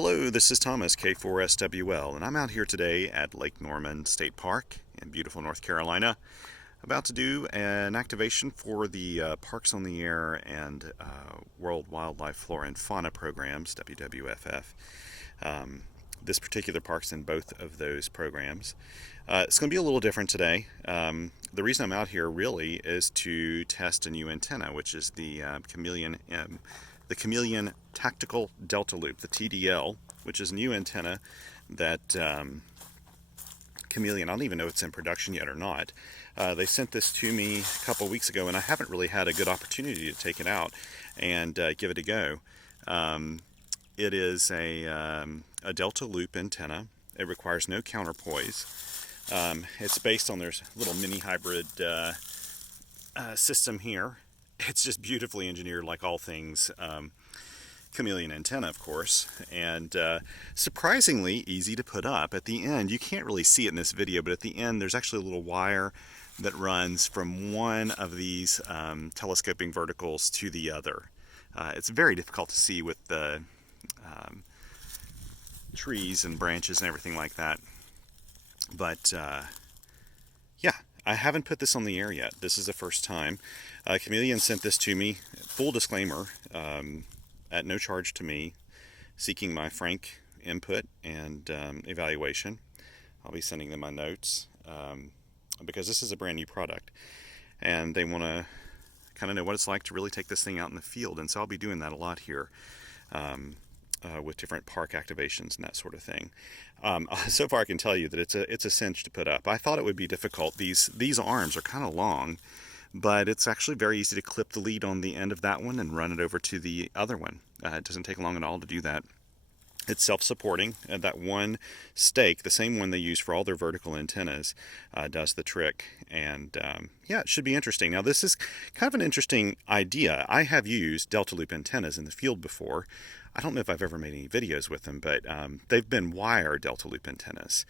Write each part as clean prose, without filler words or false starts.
Hello, this is Thomas, K4SWL, and I'm out here today at Lake Norman State Park in beautiful North Carolina, about to do an activation for the Parks on the Air and World Wildlife Flora and Fauna programs, WWFF. This particular park's in both of those programs. It's going to be a little different today. The reason I'm out here really is to test a new antenna, which is the Chameleon Tactical Delta Loop, the TDL, which is a new antenna that Chameleon, I don't even know if it's in production yet or not. They sent this to me a couple weeks ago, and I haven't really had a good opportunity to take it out and give it a go. It is a Delta Loop antenna. It requires no counterpoise. It's based on their little mini hybrid system here. It's just beautifully engineered, like all things Chameleon antenna, of course, and surprisingly easy to put up. At the end, you can't really see it in this video, but at the end there's actually a little wire that runs from one of these telescoping verticals to the other. It's very difficult to see with the trees and branches and everything like that, but yeah, I haven't put this on the air yet. This is the first time. Chameleon sent this to me, full disclaimer, at no charge to me, seeking my frank input and evaluation. I'll be sending them my notes because this is a brand new product, and they want to kind of know what it's like to really take this thing out in the field, and so I'll be doing that a lot here. With different park activations and that sort of thing. So far I can tell you that it's a cinch to put up. I thought it would be difficult. These arms are kind of long, but it's actually very easy to clip the lead on the end of that one and run it over to the other one. It doesn't take long at all to do that. It's self-supporting, and that one stake, the same one they use for all their vertical antennas, does the trick. And yeah, it should be interesting. Now, this is kind of an interesting idea. I have used Delta Loop antennas in the field before. I don't know if I've ever made any videos with them, but they've been wire Delta Loop antennas.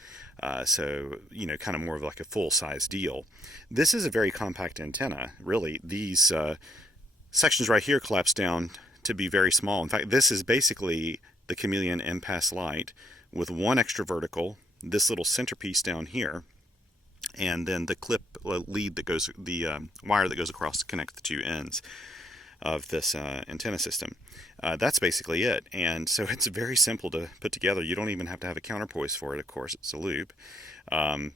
So, you know, kind of more of like a full-size deal. This is a very compact antenna, really. These sections right here collapse down to be very small. In fact, this is basically the Chameleon impasse light with one extra vertical, this little centerpiece down here, and then the clip lead that goes, the wire that goes across to connect the two ends of this antenna system. That's basically it. And so it's very simple to put together. You don't even have to have a counterpoise for it, of course. It's a loop. Yeah,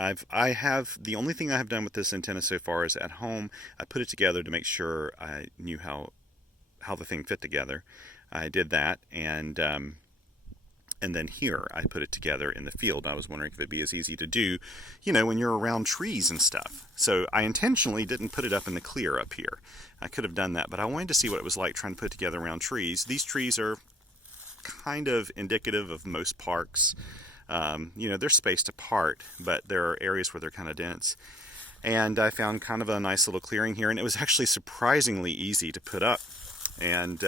the only thing I have done with this antenna so far is at home. I put it together to make sure I knew how the thing fit together. I did that, and then here I put it together in the field. I was wondering if it'd be as easy to do, you know, when you're around trees and stuff. So I intentionally didn't put it up in the clear up here. I could have done that, but I wanted to see what it was like trying to put it together around trees. These trees are kind of indicative of most parks. You know, they're spaced apart, but there are areas where they're kind of dense. And I found kind of a nice little clearing here, and it was actually surprisingly easy to put up. And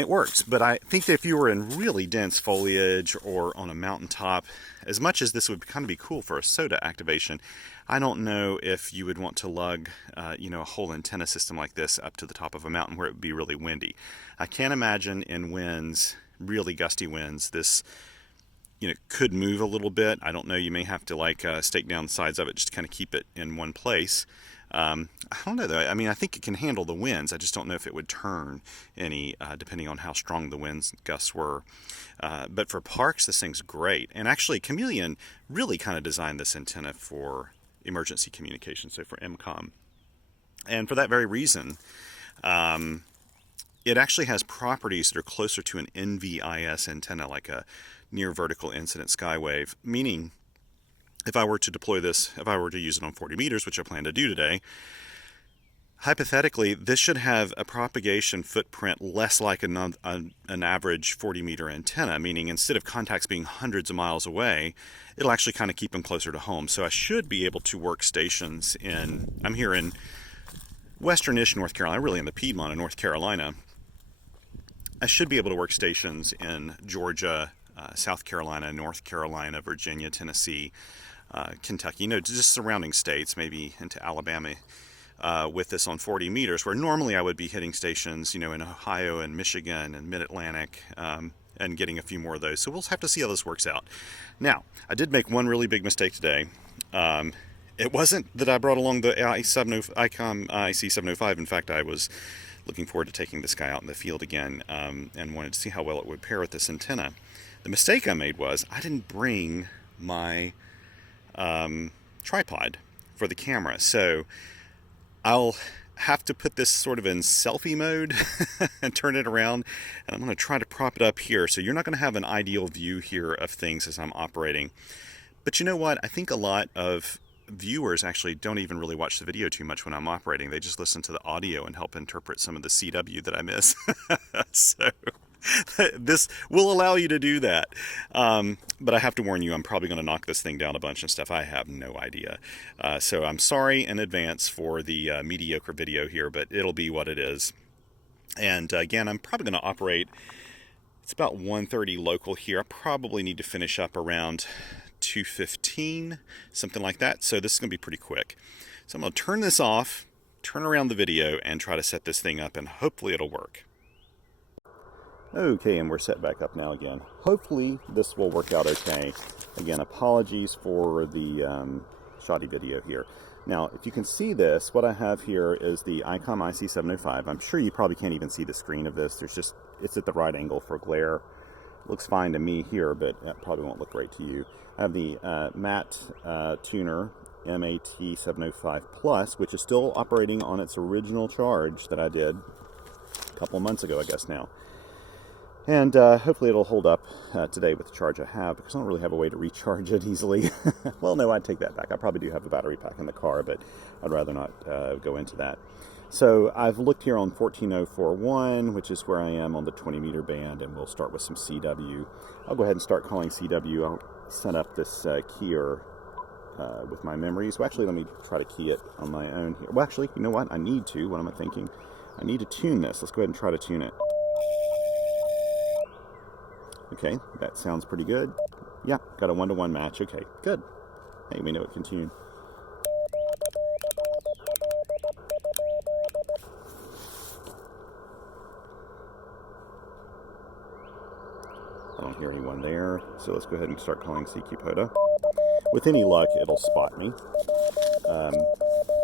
it works. But I think that if you were in really dense foliage or on a mountaintop, as much as this would kind of be cool for a SOTA activation, I don't know if you would want to lug, you know, a whole antenna system like this up to the top of a mountain where it would be really windy. I can't imagine in winds, really gusty winds, this, you know, could move a little bit. I don't know. You may have to like stake down the sides of it just to kind of keep it in one place. I don't know though. I mean, I think it can handle the winds. I just don't know if it would turn any, depending on how strong the winds gusts were. But for parks, this thing's great. And actually, Chameleon really kind of designed this antenna for emergency communication, so for EMCOM. And for that very reason, it actually has properties that are closer to an NVIS antenna, like a near vertical incident skywave, meaning if I were to deploy this, if I were to use it on 40 meters, which I plan to do today, hypothetically, this should have a propagation footprint less like an average 40-meter antenna, meaning instead of contacts being hundreds of miles away, it'll actually kind of keep them closer to home. So I should be able to work stations I'm here in western-ish North Carolina, really in the Piedmont of North Carolina. I should be able to work stations in Georgia, South Carolina, North Carolina, Virginia, Tennessee, Kentucky, you know, just surrounding states, maybe into Alabama with this on 40 meters, where normally I would be hitting stations, you know, in Ohio and Michigan and Mid-Atlantic, and getting a few more of those. So we'll have to see how this works out. Now, I did make one really big mistake today. It wasn't that I brought along the ICOM IC705. In fact, I was looking forward to taking this guy out in the field again, and wanted to see how well it would pair with this antenna. The mistake I made was I didn't bring my tripod for the camera, so I'll have to put this sort of in selfie mode and turn it around, and I'm going to try to prop it up here, so you're not going to have an ideal view here of things as I'm operating. But you know what? I think a lot of viewers actually don't even really watch the video too much when I'm operating. They just listen to the audio and help interpret some of the CW that I miss. So this will allow you to do that. But I have to warn you, I'm probably going to knock this thing down a bunch and stuff. I have no idea. So I'm sorry in advance for the mediocre video here, but it'll be what it is. And again, I'm probably going to operate, it's about 1:30 local here. I probably need to finish up around 2:15, something like that. So this is going to be pretty quick. So I'm going to turn this off, turn around the video, and try to set this thing up, and hopefully it'll work. Okay, and we're set back up now again. Hopefully this will work out okay. Again, apologies for the shoddy video here. Now, if you can see this, what I have here is the ICOM IC705. I'm sure you probably can't even see the screen of this. It's at the right angle for glare. Looks fine to me here, but it probably won't look great to you. I have the MAT tuner MAT705 Plus, which is still operating on its original charge that I did a couple months ago, I guess now. And hopefully it'll hold up today with the charge I have, because I don't really have a way to recharge it easily. Well, no, I'd take that back. I probably do have a battery pack in the car, but I'd rather not go into that. So I've looked here on 14041, which is where I am on the 20 meter band, and we'll start with some CW. I'll go ahead and start calling CW. I'll set up this keyer with my memories. Well, actually, let me try to key it on my own here. Well, actually, you know what? I need to. What am I thinking? I need to tune this. Let's go ahead and try to tune it. Okay, that sounds pretty good. Yeah, got a 1-to-1 match. Okay, good. Hey, we know it can tune. I don't hear anyone there, so let's go ahead and start calling CQ POTA. With any luck, it'll spot me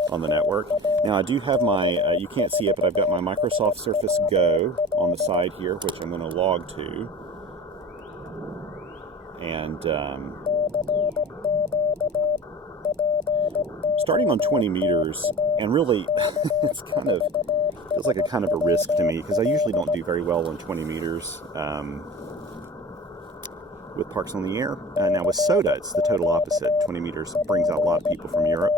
on the network. Now, I do have my, you can't see it, but I've got my Microsoft Surface Go on the side here, which I'm going to log to. And starting on 20 meters, and really, it's kind of, feels like a kind of a risk to me, because I usually don't do very well on 20 meters with parks on the air. Now with SOTA, it's the total opposite. 20 meters brings out a lot of people from Europe.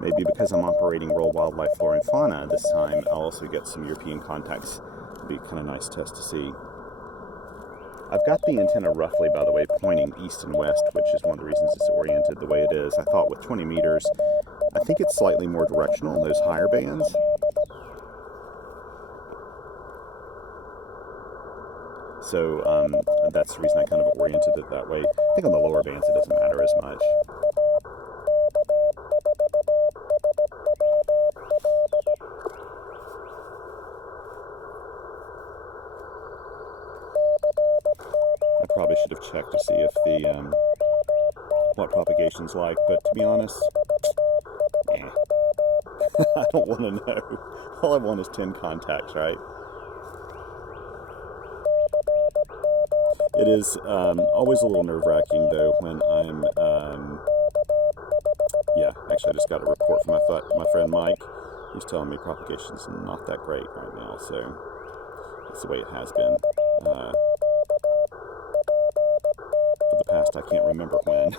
Maybe because I'm operating World Wildlife Flora and Fauna this time, I'll also get some European contacts. It'd be kind of nice test to see. I've got the antenna roughly, by the way, pointing east and west, which is one of the reasons it's oriented the way it is. I thought with 20 meters, I think it's slightly more directional in those higher bands. So that's the reason I kind of oriented it that way. I think on the lower bands it doesn't matter as much. Probably should have checked to see if the what propagation's like, but to be honest, I don't want to know. All I want is 10 contacts, right? It is always a little nerve-wracking though when I'm yeah, actually I just got a report from my friend Mike. He's telling me propagation's not that great right now, so that's the way it has been. I can't remember when.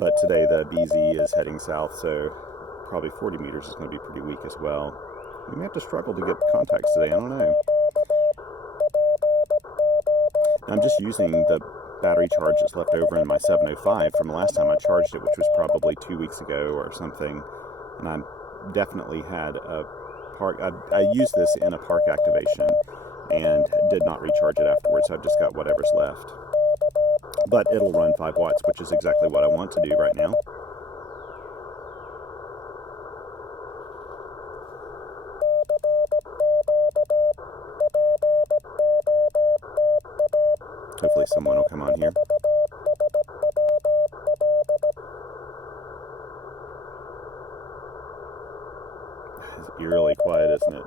But today the BZ is heading south, so probably 40 meters is going to be pretty weak as well. We may have to struggle to get contacts today, I don't know. I'm just using the battery charge that's left over in my 705 from the last time I charged it, which was probably 2 weeks ago or something. And I definitely had a park, I used this in a park activation and did not recharge it afterwards, so I've just got whatever's left. but it'll run 5 watts, which is exactly what I want to do right now. Hopefully someone will come on here. It's eerily quiet, isn't it?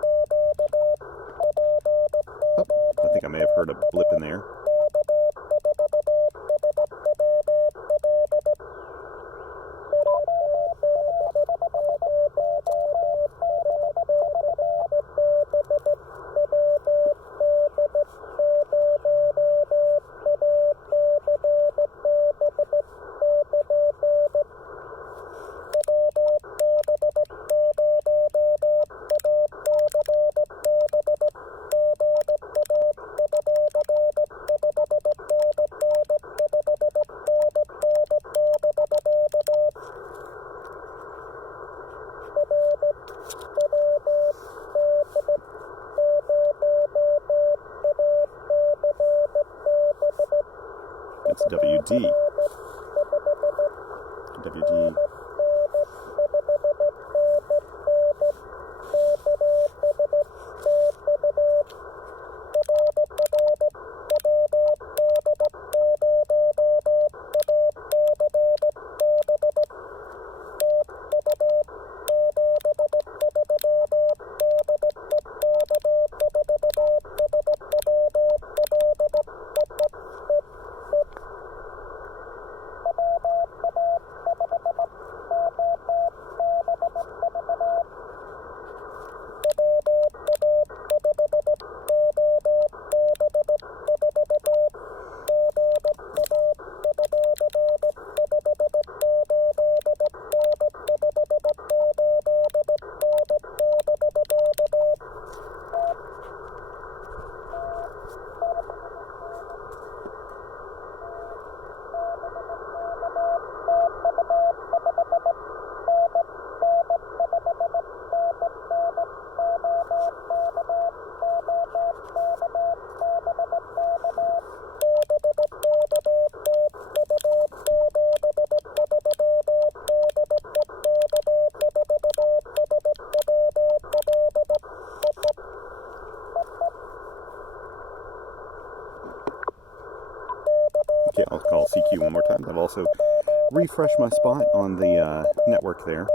Oh, I think I may have heard a blip in there. It's WD. WD. Okay, I'll call CQ one more time. I've also refreshed my spot on the network there.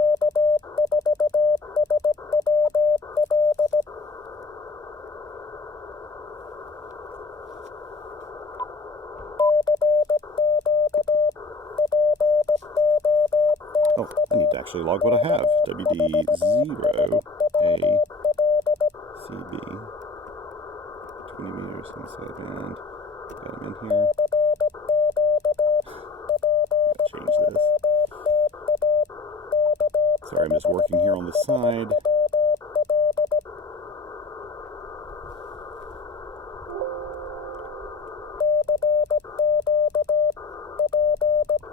Oh, I need to actually log what I have. WD0 A CB 20 meters inside band. Got them in here. Gotta change this. Sorry, I'm just working here on the side.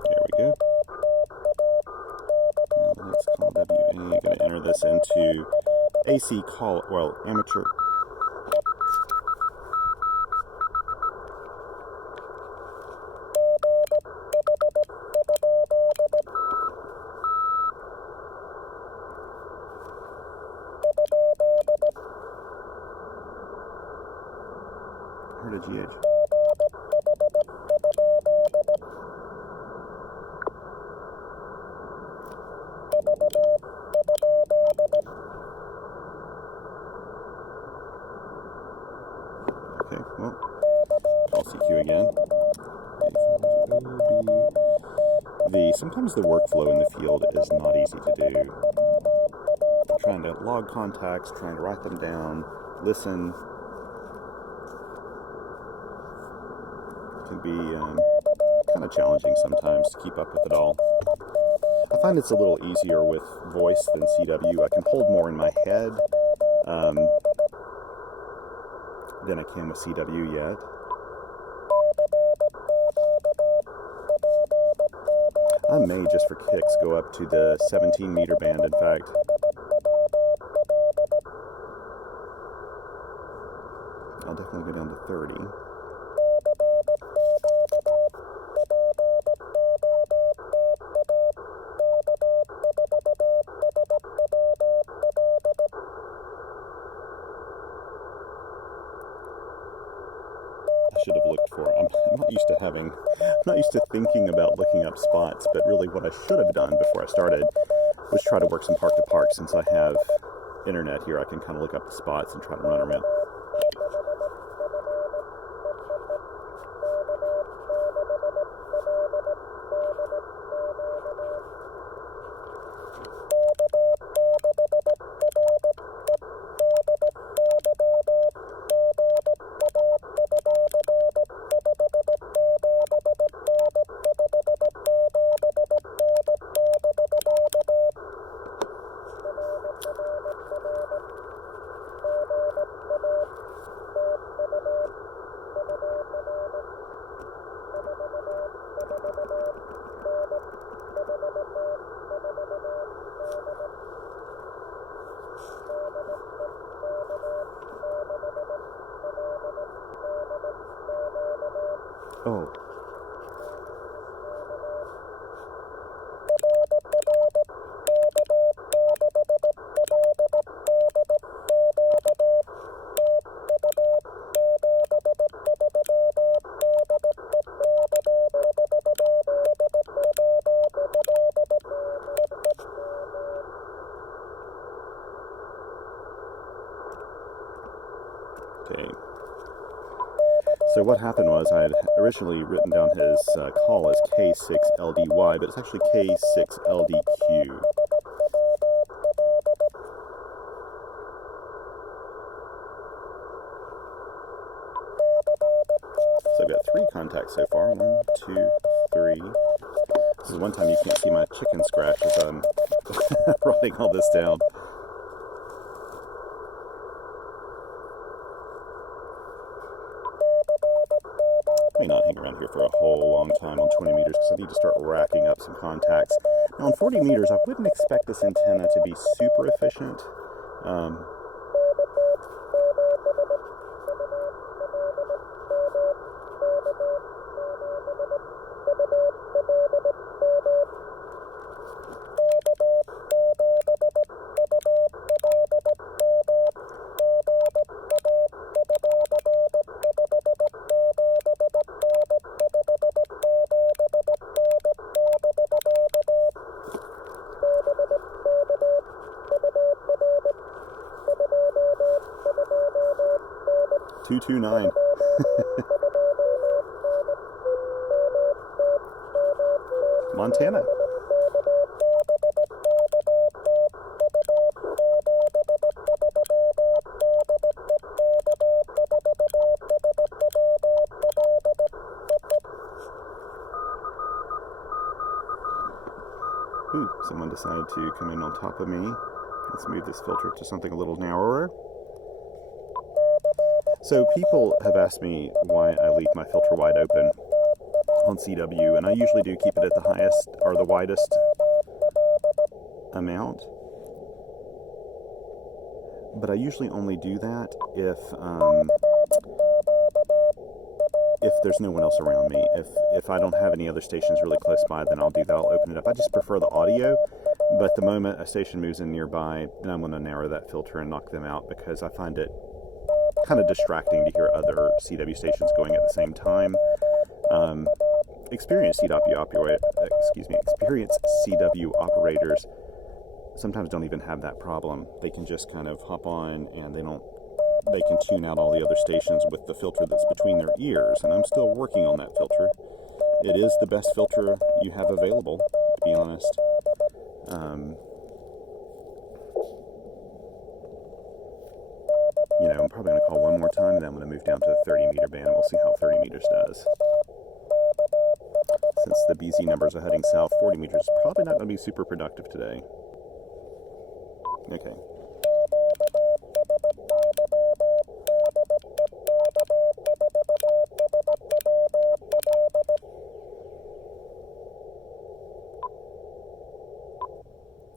There we go. Now let's call WA. Gotta enter this into AC call, well, amateur. Heard a GH. Okay, well, call CQ again. Sometimes the workflow in the field is not easy to do. Trying to log contacts, trying to write them down, listen. Can be kind of challenging sometimes to keep up with it all. I find it's a little easier with voice than CW. I can hold more in my head than I can with CW yet. I may, just for kicks, go up to the 17 meter band, in fact. I'll definitely go down to 30. should have looked for. I'm not used to thinking about looking up spots, but really what I should have done before I started was try to work some park to park. Since I have internet here, I can kind of look up the spots and try to run around. Oh. Okay. So what happened was I had originally written down his call as K6LDY, but it's actually K6LDQ. So I've got 3 contacts so far. 1, 2, 3. This is one time you can't see my chicken scratch as I'm writing all this down. I may not hang around here for a whole long time on 20 meters because I need to start racking up some contacts. Now on 40 meters, I wouldn't expect this antenna to be super efficient. 229. Montana. Ooh, someone decided to come in on top of me. Let's move this filter to something a little narrower. So people have asked me why I leave my filter wide open on CW, and I usually do keep it at the highest or the widest amount. But I usually only do that if there's no one else around me. If I don't have any other stations really close by, then I'll do that. I'll open it up. I just prefer the audio, but the moment a station moves in nearby, then I'm going to narrow that filter and knock them out because I find it kind of distracting to hear other CW stations going at the same time. Experienced CW operators sometimes don't even have that problem. They can just kind of hop on and they can tune out all the other stations with the filter that's between their ears, and I'm still working on that filter. It is the best filter you have available, to be honest. You know, I'm probably going to call one more time, and then I'm going to move down to the 30 meter band, and we'll see how 30 meters does. Since the BZ numbers are heading south, 40 meters is probably not going to be super productive today. Okay.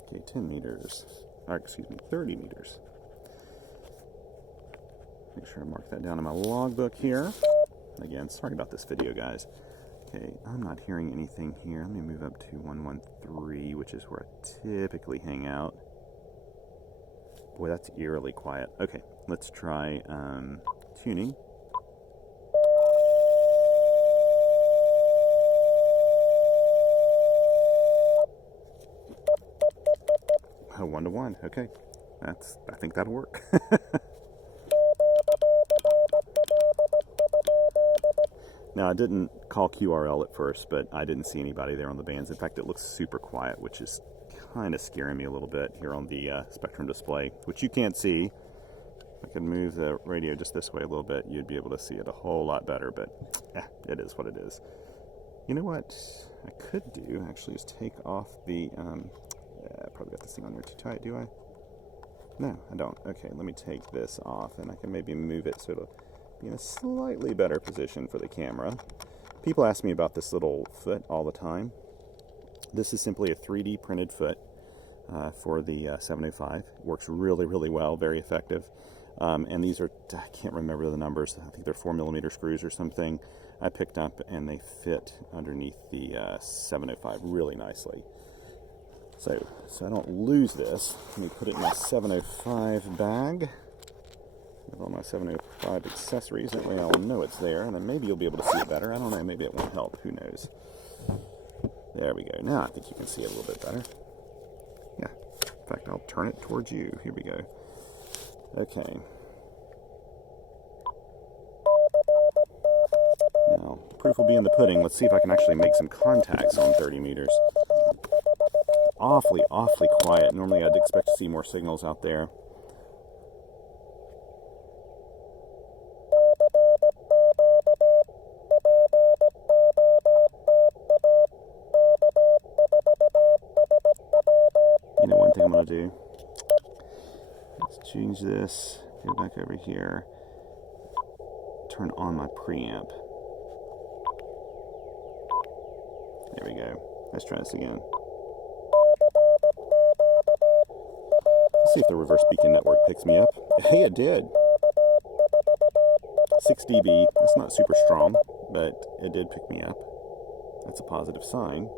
Okay, 10 meters. Or, excuse me, 30 meters. Make sure I mark that down in my logbook here. Again, sorry about this video, guys. Okay, I'm not hearing anything here. Let me move up to 113, which is where I typically hang out. Boy, that's eerily quiet. Okay, let's try tuning. Oh, 1 to 1. Okay. I think that'll work. Now, I didn't call QRL at first, but I didn't see anybody there on the bands. In fact, it looks super quiet, which is kind of scaring me a little bit here on the Spectrum display, which you can't see. If I could move the radio just this way a little bit, you'd be able to see it a whole lot better, but it is what it is. You know what I could do, actually, is take off the, I probably got this thing on there too tight, do I? No, I don't. Okay, let me take this off, and I can maybe move it so it'll be in a slightly better position for the camera. People ask me about this little foot all the time. This is simply a 3D printed foot for the 705. It works really, really well, very effective. And these are, I can't remember the numbers, I think they're 4mm screws or something. I picked up and they fit underneath the 705 really nicely. So I don't lose this, let me put it in my 705 bag with all my 705 accessories. That way I'll know it's there, and then maybe you'll be able to see it better. I don't know, maybe it won't help, who knows. There we go. Now I think you can see it a little bit better. Yeah, in fact I'll turn it towards you. Here we go. Okay. Now, proof will be in the pudding. Let's see if I can actually make some contacts on 30 meters. Awfully, awfully quiet. Normally I'd expect to see more signals out there. You know, one thing I'm going to do, let's change this, go back over here, turn on my preamp. There we go. Let's try this again. Let's see if the reverse beacon network picks me up. Hey, it did. 6 dB. That's not super strong, but it did pick me up. That's a positive sign.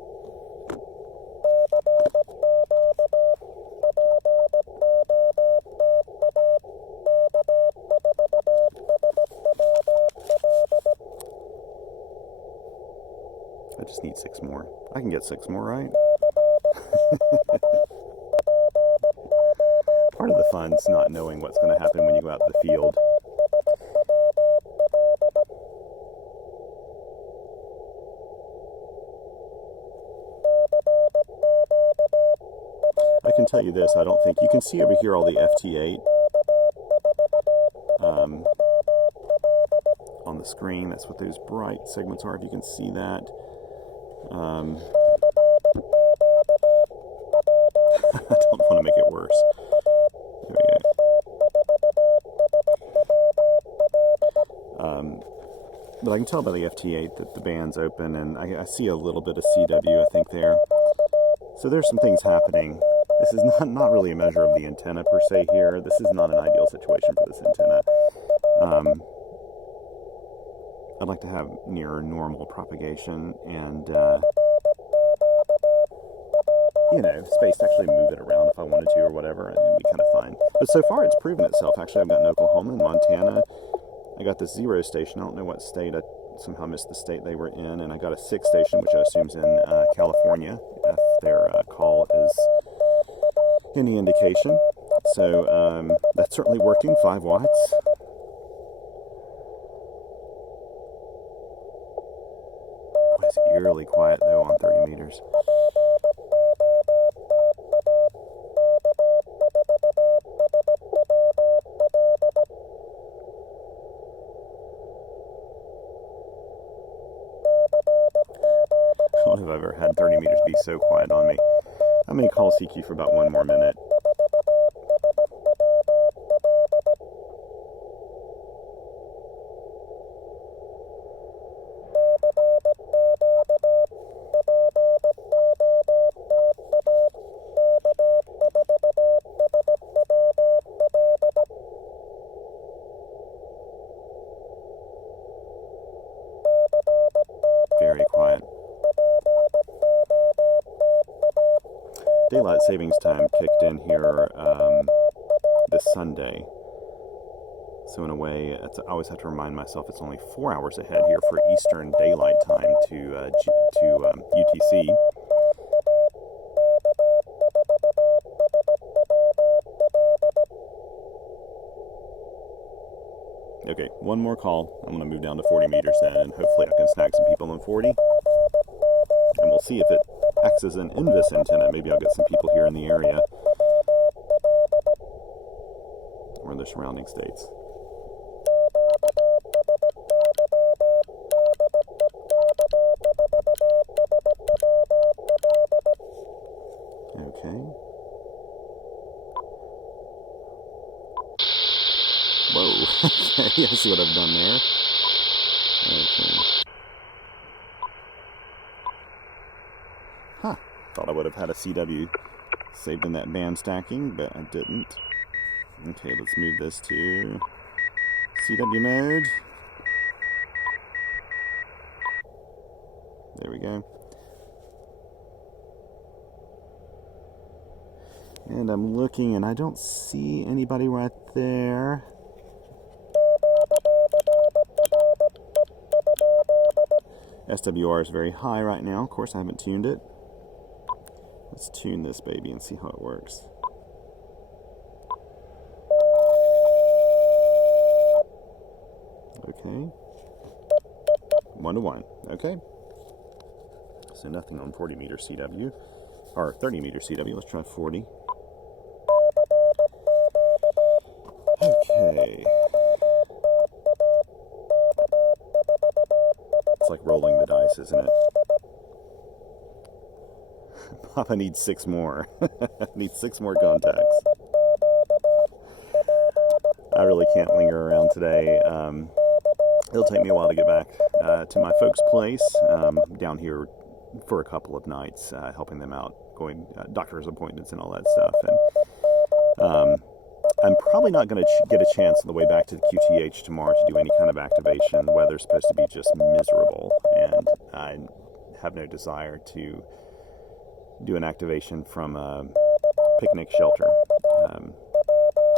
I just need 6 more. I can get 6 more, right? Part of the fun is not knowing what's going to happen when you go out to the field. I can tell you this, I don't think you can see over here all the FT8 on the screen. That's what those bright segments are, if you can see that. I don't want to make it worse. There we go. But I can tell by the FT8 that the band's open, and I see a little bit of CW, I think, there. So there's some things happening. This is not really a measure of the antenna per se here. This is not an ideal situation for this antenna. I'd like to have near normal propagation and, you know, space to actually move it around if I wanted to or whatever, and it'd be kind of fine. But so far it's proven itself. Actually, I've gotten Oklahoma and Montana. I got the 0 station. I don't know what state. I somehow missed the state they were in. And I got a 6 station, which I assume is in California, if their call is any indication. So that's certainly working. 5 watts. It's eerily quiet, though, on 30 meters. What have I ever had 30 meters be so quiet on me? I may call CQ for about 1 more minute. Very quiet. Daylight savings time kicked in here this Sunday. So in a way, I always have to remind myself it's only 4 hours ahead here for Eastern Daylight Time to UTC. Okay, one more call. I'm going to move down to 40 meters then, and hopefully I can snag some people on 40. And we'll see if it acts as an NVIS antenna. Maybe I'll get some people here in the area or in the surrounding states. Okay. Whoa. Okay, I see what I've done there. Okay. Huh. Thought I would have had a CW saved in that band stacking, but I didn't. Okay, let's move this to CW mode. There we go. And I'm looking and I don't see anybody right there. SWR is very high right now. Of course, I haven't tuned it. Let's tune this baby and see how it works. Okay. 1 to 1. Okay. So nothing on 40 meter CW. Or 30 meter CW. Let's try 40. Okay. It's like rolling the dice, isn't it? Papa needs 6 more. Needs 6 more contacts. I really can't linger around today. It'll take me a while to get back to my folks' place. Down here for a couple of nights, helping them out, going doctor's appointments and all that stuff. And I'm probably not going to get a chance on the way back to the QTH tomorrow to do any kind of activation. The weather's supposed to be just miserable, and I have no desire to do an activation from a picnic shelter,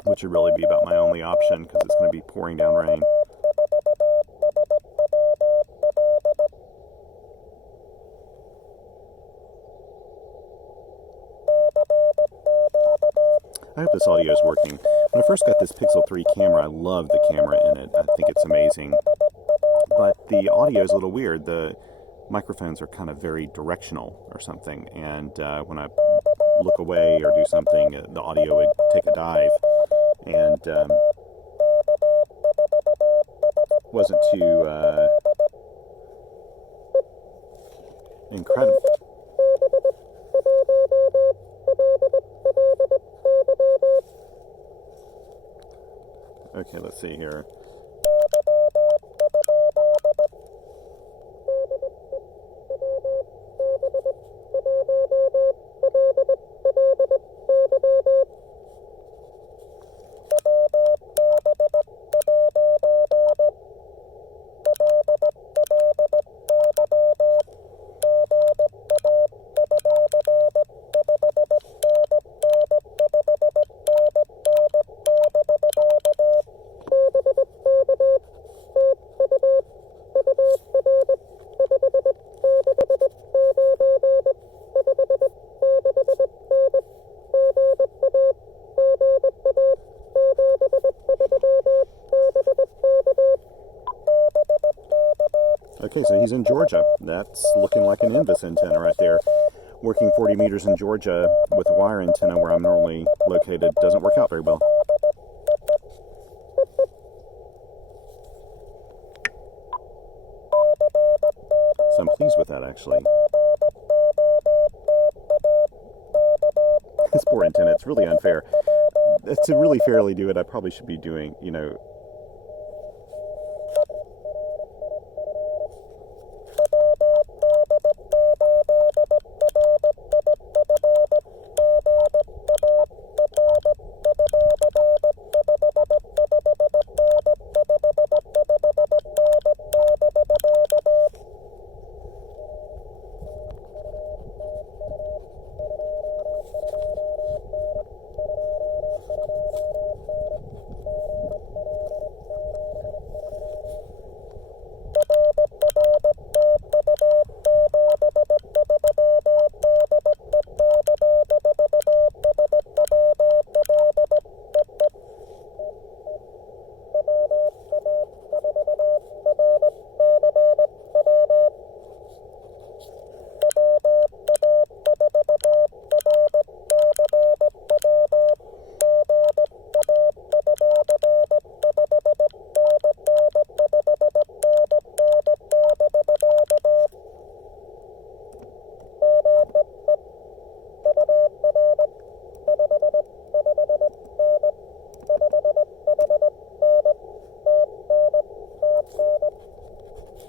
which would really be about my only option because it's going to be pouring down rain. I hope this audio is working. When I first got this Pixel 3 camera, I love the camera in it. I think it's amazing. But the audio is a little weird. The microphones are kind of very directional or something. And when I look away or do something, the audio would take a dive. And wasn't too incredible. Okay, let's see here. Okay, so he's in Georgia. That's looking like an NVIS antenna right there. Working 40 meters in Georgia with a wire antenna where I'm normally located doesn't work out very well. So I'm pleased with that, actually. This poor antenna, it's really unfair. To really fairly do it, I probably should be doing,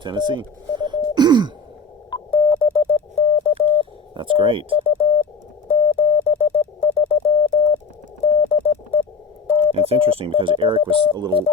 Tennessee. That's great. And it's interesting because Eric was a little...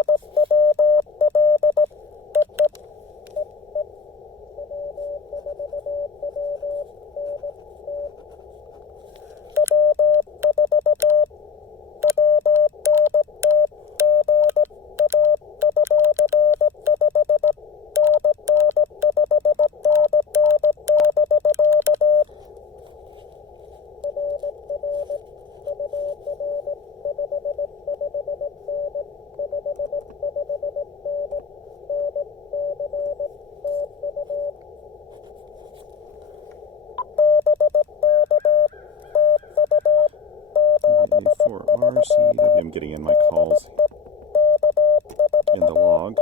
I'm getting in my calls in the log.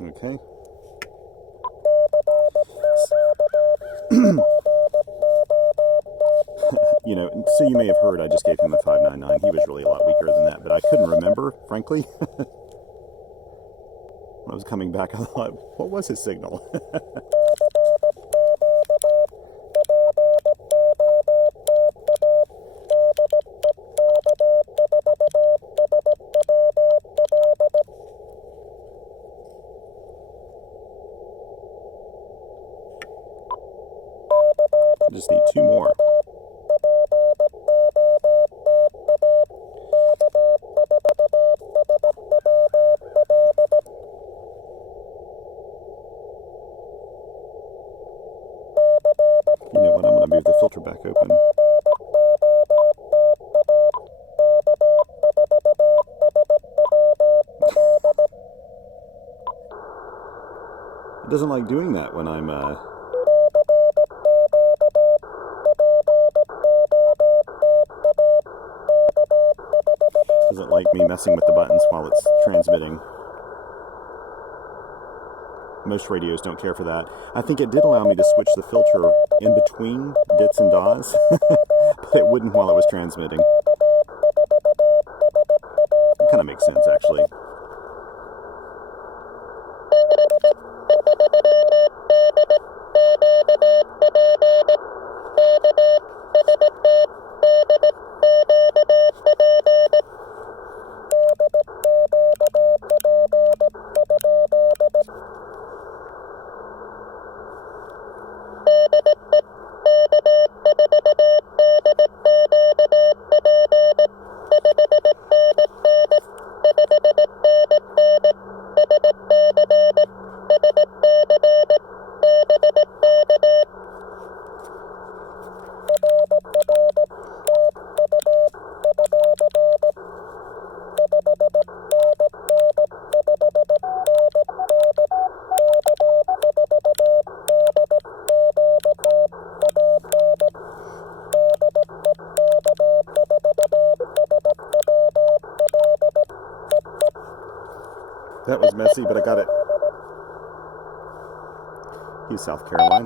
Okay. You know, so you may have heard I just gave him a 599. He was really a lot weaker than that, but I couldn't remember, frankly. When I was coming back, I thought, what was his signal? I just need 2 more. You know what, I'm going to move the filter back open. It doesn't like doing that when I'm doesn't like me messing with the buttons while it's transmitting. Most radios don't care for that. I think it did allow me to switch the filter in between dits and DAWs, but it wouldn't while it was transmitting. It kind of makes sense, actually. That was messy, but I got it. He's South Carolina.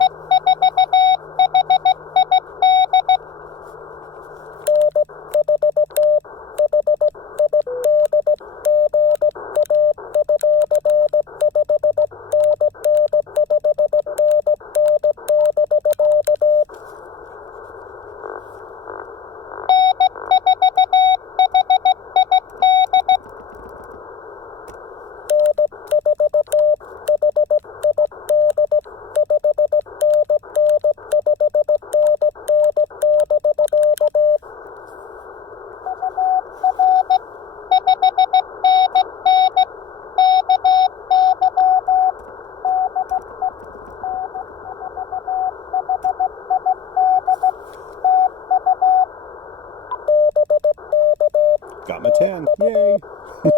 Got my 10. Yay! I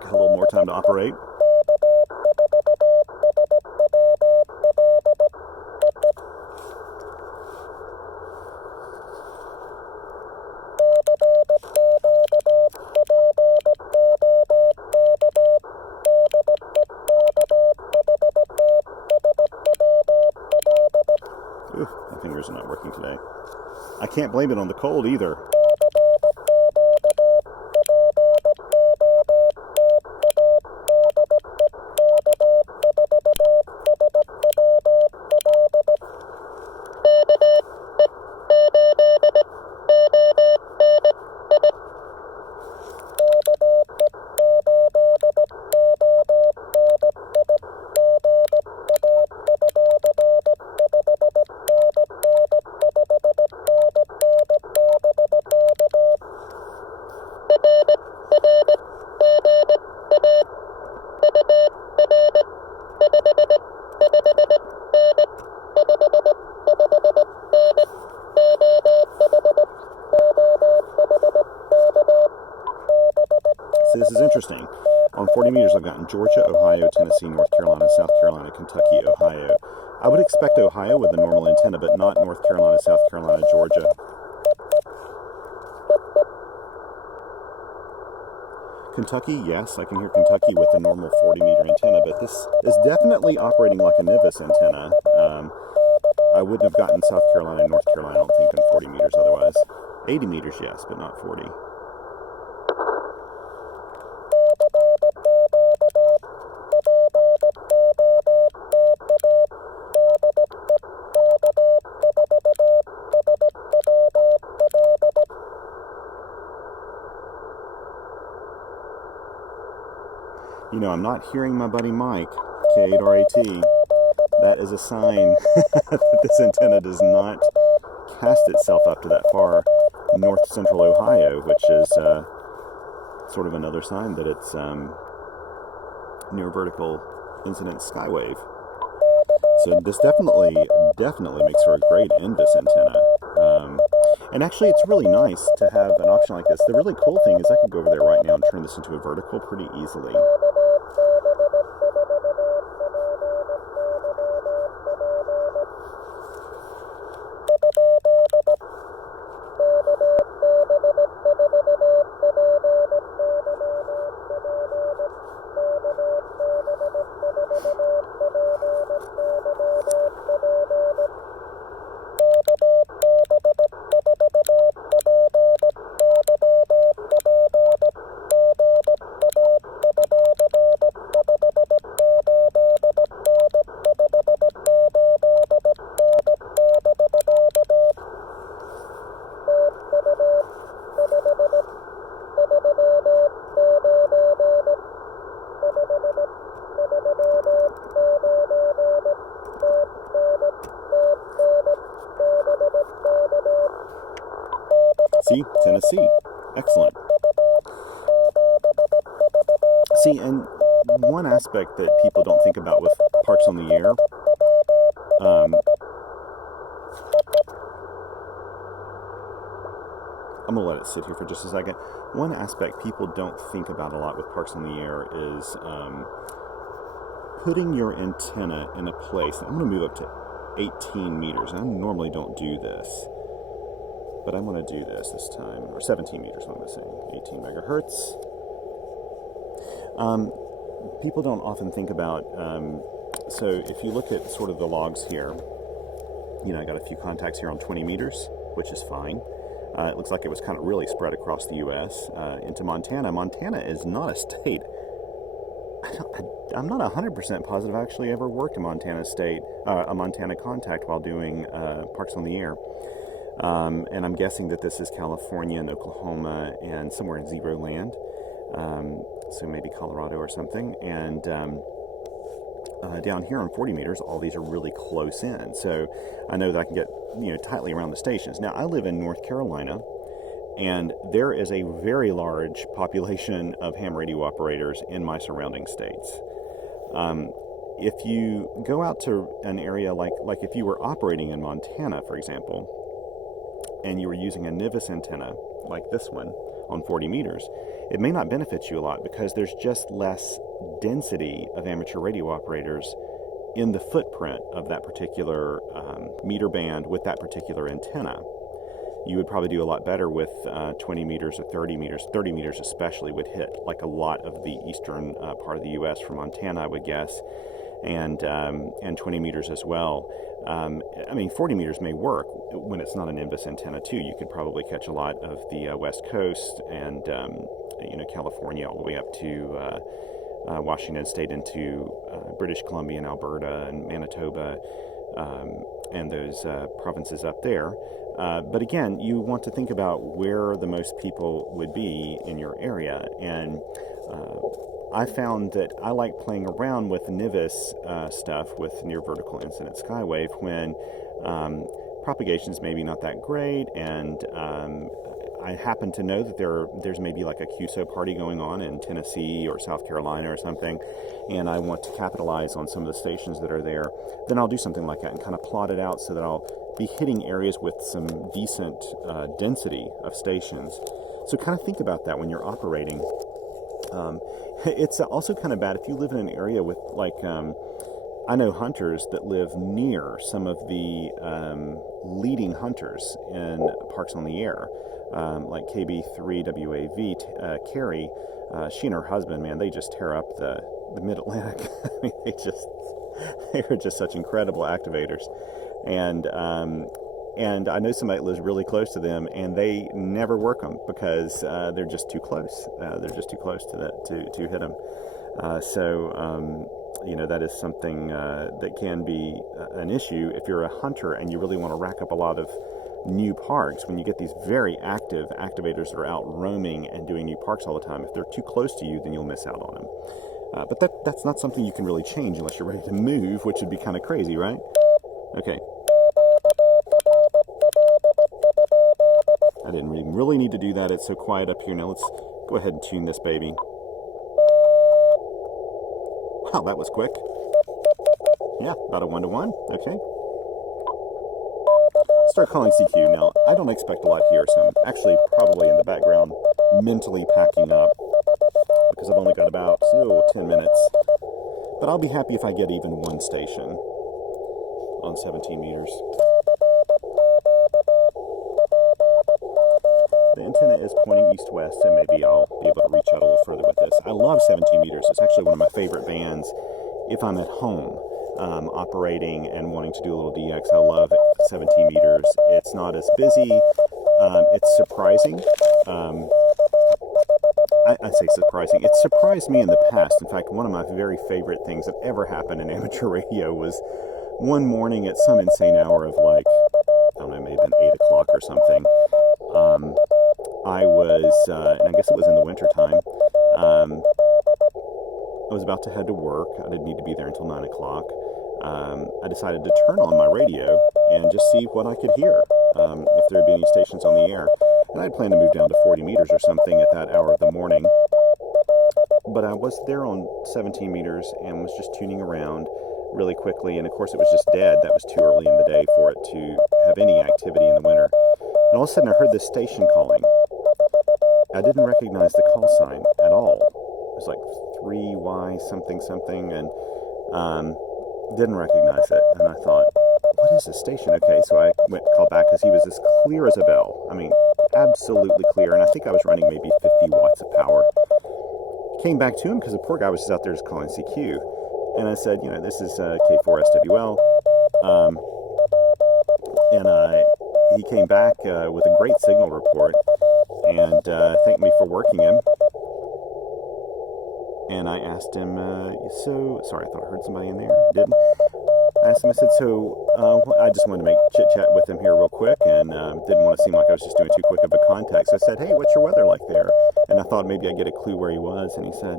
got a little more time to operate. Ooh, my fingers are not working today. I can't blame it on the cold either. 40 meters I've gotten Georgia, Ohio, Tennessee, North Carolina, South Carolina, Kentucky, Ohio. I would expect Ohio with a normal antenna, but not North Carolina, South Carolina, Georgia. Kentucky, yes, I can hear Kentucky with a normal 40-meter antenna, but this is definitely operating like a NVIS antenna. I wouldn't have gotten South Carolina and North Carolina, I don't think, in 40 meters otherwise. 80 meters, yes, but not 40. You know, I'm not hearing my buddy Mike, K8RAT. That is a sign that this antenna does not cast itself up to that far north central Ohio, which is sort of another sign that it's near vertical incident skywave. So this definitely makes for a great NVIS antenna. And actually, it's really nice to have an option like this. The really cool thing is I could go over there right now and turn this into a vertical pretty easily. See, Tennessee. Excellent. See, and one aspect that people don't think about with parks on the air, I'm going to let it sit here for just a second. One aspect people don't think about a lot with parks on the air is putting your antenna in a place. I'm going to move up to 18 meters. I normally don't do this, but I'm going to do this time, or 17 meters, what am I saying? 18 megahertz. People don't often think about, so if you look at sort of the logs here, you know, I got a few contacts here on 20 meters, which is fine. It looks like it was kind of really spread across the U.S. Into Montana. Montana is not a state. I'm not 100% positive I actually ever worked in Montana state, a Montana contact while doing Parks on the Air. And I'm guessing that this is California and Oklahoma and somewhere in Zero Land. So maybe Colorado or something. And down here on 40 meters, all these are really close in. So I know that I can get, you know, tightly around the stations. Now, I live in North Carolina, and there is a very large population of ham radio operators in my surrounding states. If you go out to an area like if you were operating in Montana, for example, and you were using a NVIS antenna like this one on 40 meters, it may not benefit you a lot because there's just less density of amateur radio operators in the footprint of that particular meter band with that particular antenna. You would probably do a lot better with 20 meters or 30 meters. 30 meters especially would hit like a lot of the eastern part of the U.S. from Montana, I would guess, and 20 meters as well. I mean, 40 meters may work when it's not an NVIS antenna too. You could probably catch a lot of the West Coast and you know, California all the way up to Washington State into British Columbia and Alberta and Manitoba and those provinces up there. But again, you want to think about where the most people would be in your area. And I found that I like playing around with NVIS stuff with near vertical incident skywave when propagation is maybe not that great, and I happen to know that there's maybe like a QSO party going on in Tennessee or South Carolina or something, and I want to capitalize on some of the stations that are there. Then I'll do something like that and kind of plot it out so that I'll be hitting areas with some decent density of stations. So kind of think about that when you're operating. It's also kind of bad if you live in an area with, like, I know hunters that live near some of the leading hunters in parks on the air, like KB3WAV, Carrie. She and her husband, man, they just tear up the Mid-Atlantic. I mean, they are just such incredible activators. And I know somebody that lives really close to them, and they never work them because they're just too close. They're just too close to hit them. You know, that is something that can be an issue if you're a hunter and you really want to rack up a lot of new parks. When you get these very active activators that are out roaming and doing new parks all the time, if they're too close to you, then you'll miss out on them. But that's not something you can really change unless you're ready to move, which would be kind of crazy, right? Okay. I didn't really need to do that. It's so quiet up here. Now let's go ahead and tune this baby. Wow, that was quick. Yeah, about a 1-to-1. Okay. Start calling CQ. Now, I don't expect a lot here, so I'm actually probably in the background mentally packing up because I've only got about 10 minutes. But I'll be happy if I get even one station on 17 meters. The antenna is pointing east-west, and maybe I'll be able to reach out a little further with this. I love 17 meters. It's actually one of my favorite bands if I'm at home operating and wanting to do a little DX. I love 17 meters. It's not as busy. It's surprising. I say surprising. It surprised me in the past. In fact, one of my very favorite things that ever happened in amateur radio was one morning at some insane hour of, like, I don't know, maybe 8 o'clock or something. I was, and I guess it was in the winter time, I was about to head to work. I didn't need to be there until 9 o'clock. I decided to turn on my radio and just see what I could hear, if there would be any stations on the air. And I'd planned to move down to 40 meters or something at that hour of the morning. But I was there on 17 meters and was just tuning around really quickly. And of course, it was just dead. That was too early in the day for it to have any activity in the winter. And all of a sudden, I heard this station calling. I didn't recognize the call sign at all. It was like 3Y something something, and didn't recognize it. And I thought, what is this station? Okay, so I went and called back because he was as clear as a bell. I mean, absolutely clear. And I think I was running maybe 50 watts of power. Came back to him because the poor guy was just out there just calling CQ. And I said, you know, this is K4SWL. He came back with a great signal report and thanked me for working him. And I asked him, sorry, I thought I heard somebody in there. Didn't. I asked him, I said, I just wanted to make chit-chat with him here real quick and didn't want to seem like I was just doing too quick of a contact. So I said, hey, what's your weather like there? And I thought maybe I'd get a clue where he was. And he said,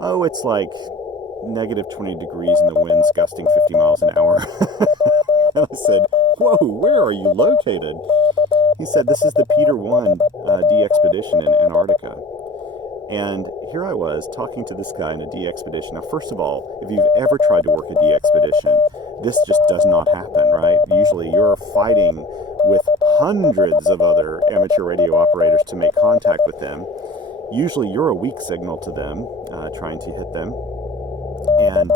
oh, it's like negative 20 degrees and the wind's gusting 50 miles an hour. And I said, whoa, where are you located? He said, this is the Peter 1 D-Expedition in Antarctica. And here I was talking to this guy in a D-Expedition. Now, first of all, if you've ever tried to work a D-Expedition, this just does not happen, right? Usually you're fighting with hundreds of other amateur radio operators to make contact with them. Usually you're a weak signal to them, trying to hit them. And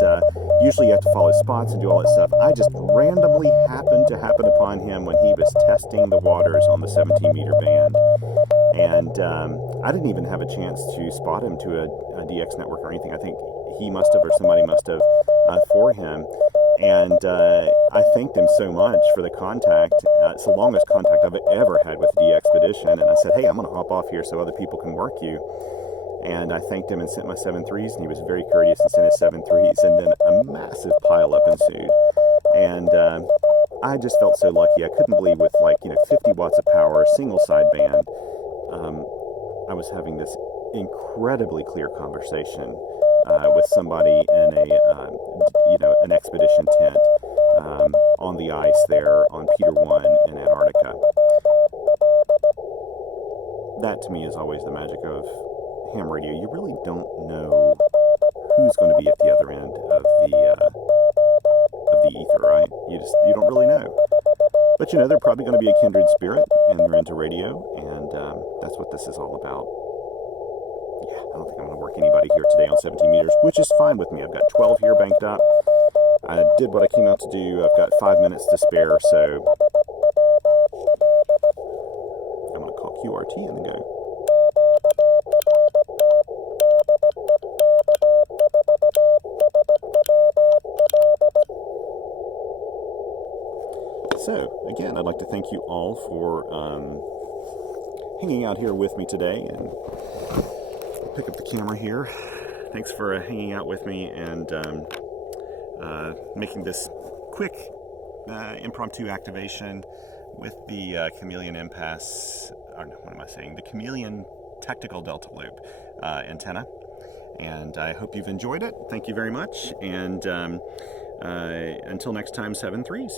usually you have to follow spots and do all that stuff. I just randomly happened to happen upon him when he was testing the waters on the 17-meter band. And I didn't even have a chance to spot him to a DX network or anything. I think he must have, or somebody must have, for him. And I thanked him so much for the contact. It's the longest contact I've ever had with the Expedition. And I said, hey, I'm going to hop off here so other people can work you. And I thanked him and sent my 7.3s, and he was very courteous and sent his 7.3s. And then a massive pileup ensued. And I just felt so lucky. I couldn't believe with 50 watts of power, single sideband, I was having this incredibly clear conversation with somebody in an expedition tent on the ice there on Peter 1 in Antarctica. That to me is always the magic of ham radio. You really don't know who's going to be at the other end of the ether, right? You don't really know. But they're probably going to be a kindred spirit, and they're into radio, and that's what this is all about. I don't think I'm going to work anybody here today on 17 meters, which is fine with me. I've got 12 here banked up. I did what I came out to do. I've got 5 minutes to spare, so I'm going to call QRT and then go. So, again, I'd like to thank you all for hanging out here with me today, and I'll pick up the camera here. Thanks for hanging out with me and making this quick impromptu activation with the Chameleon Impasse, or what am I saying, the Chameleon Tactical Delta Loop antenna. And I hope you've enjoyed it. Thank you very much, and until next time, 7 3s.